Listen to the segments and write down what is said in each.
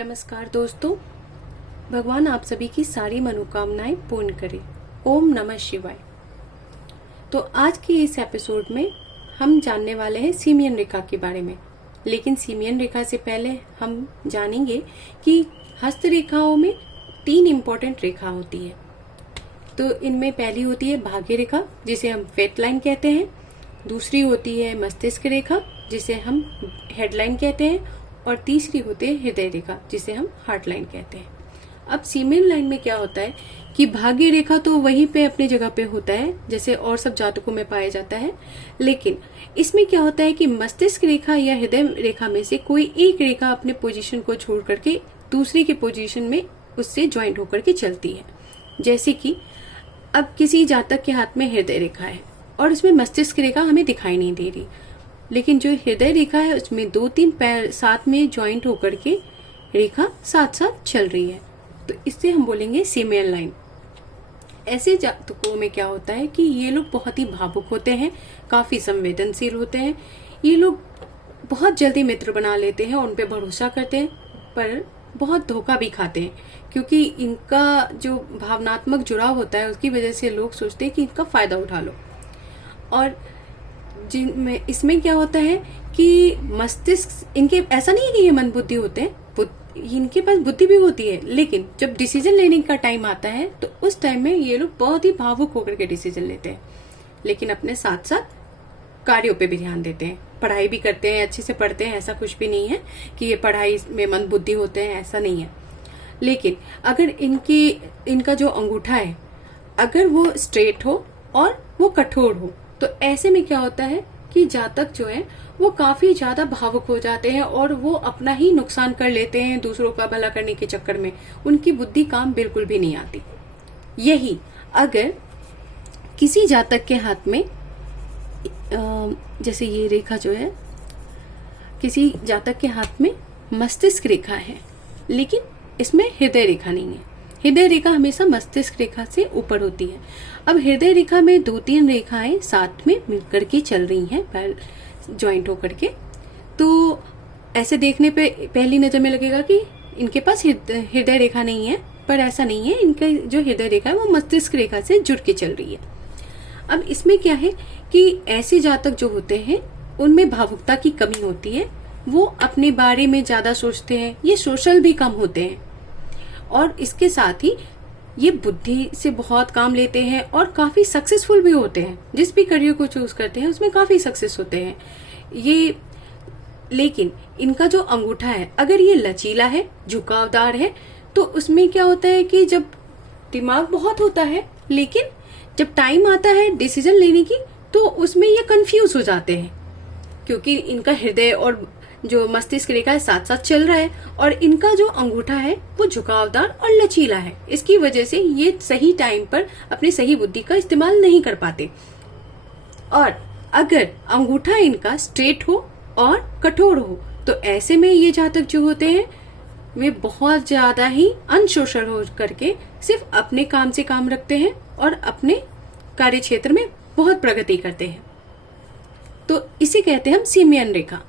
नमस्कार दोस्तों, भगवान आप सभी की सारी मनोकामनाएं पूर्ण करे। ओम नमः शिवाय। तो आज के इस एपिसोड में हम जानने वाले हैं सीमियन रेखा के बारे में। लेकिन सीमियन रेखा से पहले हम जानेंगे कि हस्त रेखाओं में 3 इम्पोर्टेंट रेखा होती है। तो इनमें पहली होती है भाग्य रेखा, जिसे हम फेट लाइन कहते हैं। दूसरी होती है मस्तिष्क रेखा, जिसे हम हेडलाइन कहते हैं। और तीसरी होती है हृदय रेखा, जिसे हम हार्ट लाइन कहते हैं। अब सीमेन लाइन में क्या होता है कि भाग्य रेखा तो वहीं पे अपनी जगह पे होता है जैसे और सब जातकों में पाया जाता है, लेकिन इसमें क्या होता है कि मस्तिष्क रेखा या हृदय रेखा में से कोई एक रेखा अपने पोजीशन को छोड़ करके दूसरी के पोजीशन में उससे ज्वाइंट होकर के चलती है। जैसे कि अब किसी जातक के हाथ में हृदय रेखा है और उसमें मस्तिष्क रेखा हमें दिखाई नहीं दे रही, लेकिन जो हृदय रेखा है उसमें 2-3 पैर साथ में ज्वाइंट होकर के रेखा साथ साथ चल रही है, तो इससे हम बोलेंगे सीमियन लाइन। ऐसे जातकों में क्या होता है कि ये लोग बहुत ही भावुक होते हैं, काफी संवेदनशील होते हैं। ये लोग बहुत जल्दी मित्र बना लेते हैं, उन पे भरोसा करते हैं, पर बहुत धोखा भी खाते हैं, क्योंकि इनका जो भावनात्मक जुड़ाव होता है उसकी वजह से लोग सोचते हैं कि इनका फायदा उठा लो। और जिनमें इसमें क्या होता है कि मस्तिष्क इनके ऐसा नहीं है कि ये मंद बुद्धि होते हैं, इनके पास बुद्धि भी होती है, लेकिन जब डिसीजन लेने का टाइम आता है तो उस टाइम में ये लोग बहुत ही भावुक होकर के डिसीजन लेते हैं, लेकिन अपने साथ साथ कार्यों पे भी ध्यान देते हैं, पढ़ाई भी करते हैं, अच्छे से पढ़ते हैं। ऐसा कुछ भी नहीं है कि ये पढ़ाई में मंद बुद्धि होते हैं, ऐसा नहीं है। लेकिन अगर इनका जो अंगूठा है अगर वो स्ट्रेट हो और वो कठोर हो, तो ऐसे में क्या होता है कि जातक जो है वो काफी ज्यादा भावुक हो जाते हैं और वो अपना ही नुकसान कर लेते हैं दूसरों का भला करने के चक्कर में। उनकी बुद्धि काम बिल्कुल भी नहीं आती। यही अगर किसी जातक के हाथ में जैसे ये रेखा जो है, किसी जातक के हाथ में मस्तिष्क रेखा है लेकिन इसमें हृदय रेखा नहीं है। हृदय रेखा हमेशा मस्तिष्क रेखा से ऊपर होती है। अब हृदय रेखा में 2-3 रेखाएं साथ में मिलकर के चल रही हैं, पैर ज्वाइंट होकर के, तो ऐसे देखने पे पहली नजर में लगेगा कि इनके पास हृदय रेखा नहीं है, पर ऐसा नहीं है। इनका जो हृदय रेखा है वो मस्तिष्क रेखा से जुड़ के चल रही है। अब इसमें क्या है कि ऐसे जातक जो होते हैं उनमें भावुकता की कमी होती है, वो अपने बारे में ज्यादा सोचते हैं, ये सोशल भी कम होते हैं, और इसके साथ ही ये बुद्धि से बहुत काम लेते हैं और काफी सक्सेसफुल भी होते हैं। जिस भी करियर को चूज करते हैं उसमें काफी सक्सेस होते हैं ये। लेकिन इनका जो अंगूठा है अगर ये लचीला है, झुकावदार है, तो उसमें क्या होता है कि जब दिमाग बहुत होता है लेकिन जब टाइम आता है डिसीजन लेने की तो उसमें ये कंफ्यूज हो जाते हैं, क्योंकि इनका हृदय और जो मस्तिष्क रेखा है साथ साथ चल रहा है और इनका जो अंगूठा है वो झुकावदार और लचीला है। इसकी वजह से ये सही टाइम पर अपनी सही बुद्धि का इस्तेमाल नहीं कर पाते। और अगर अंगूठा इनका स्ट्रेट हो और कठोर हो तो ऐसे में ये जातक जो होते हैं वे बहुत ज्यादा ही अनसोशल हो करके सिर्फ अपने काम से काम रखते हैं और अपने कार्य क्षेत्र में बहुत प्रगति करते हैं। तो इसे कहते हैं हम सीमियन रेखा।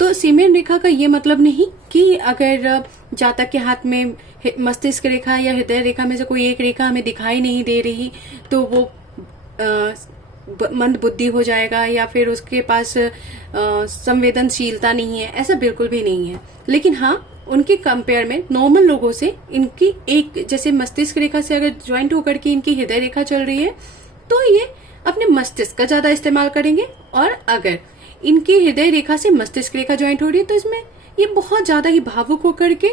तो सीमियन रेखा का ये मतलब नहीं कि अगर जातक के हाथ में मस्तिष्क रेखा या हृदय रेखा में से कोई एक रेखा हमें दिखाई नहीं दे रही तो वो मंद बुद्धि हो जाएगा या फिर उसके पास संवेदनशीलता नहीं है, ऐसा बिल्कुल भी नहीं है। लेकिन हाँ, उनके कंपेयर में नॉर्मल लोगों से इनकी एक जैसे मस्तिष्क रेखा से अगर ज्वाइंट होकर के इनकी हृदय रेखा चल रही है तो ये अपने मस्तिष्क का ज्यादा इस्तेमाल करेंगे, और अगर इनकी हृदय रेखा से मस्तिष्क रेखा ज्वाइंट हो रही है तो इसमें ये बहुत ज्यादा ही भावुक होकर के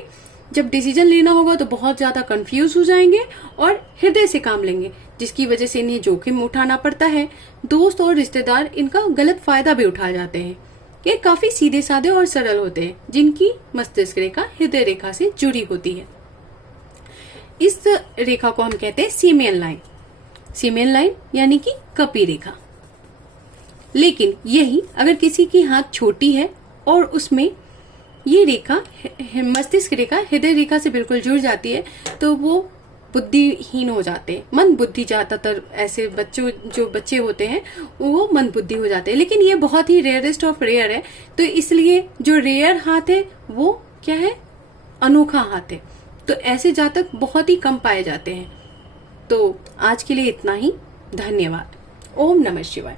जब डिसीजन लेना होगा तो बहुत ज्यादा कंफ्यूज हो जाएंगे और हृदय से काम लेंगे, जिसकी वजह से इन्हें जोखिम उठाना पड़ता है। दोस्त और रिश्तेदार इनका गलत फायदा भी उठा जाते हैं। ये काफी सीधे साधे और सरल होते हैं जिनकी मस्तिष्क रेखा हृदय रेखा से जुड़ी होती है। इस रेखा को हम कहते हैं सीमियन लाइन। सीमियन लाइन यानी कि कपी रेखा। लेकिन यही अगर किसी की हाथ छोटी है और उसमें ये रेखा मस्तिष्क रेखा हृदय रेखा से बिल्कुल जुड़ जाती है तो वो बुद्धिहीन हो जाते हैं, मंद बुद्धि। ज्यादातर ऐसे जो बच्चे होते हैं वो मंद बुद्धि हो जाते हैं, लेकिन ये बहुत ही रेयरेस्ट ऑफ रेयर है। तो इसलिए जो रेयर हाथ है वो क्या है, अनोखा हाथ है। तो ऐसे जातक बहुत ही कम पाए जाते हैं। तो आज के लिए इतना ही। धन्यवाद। ओम नमः शिवाय।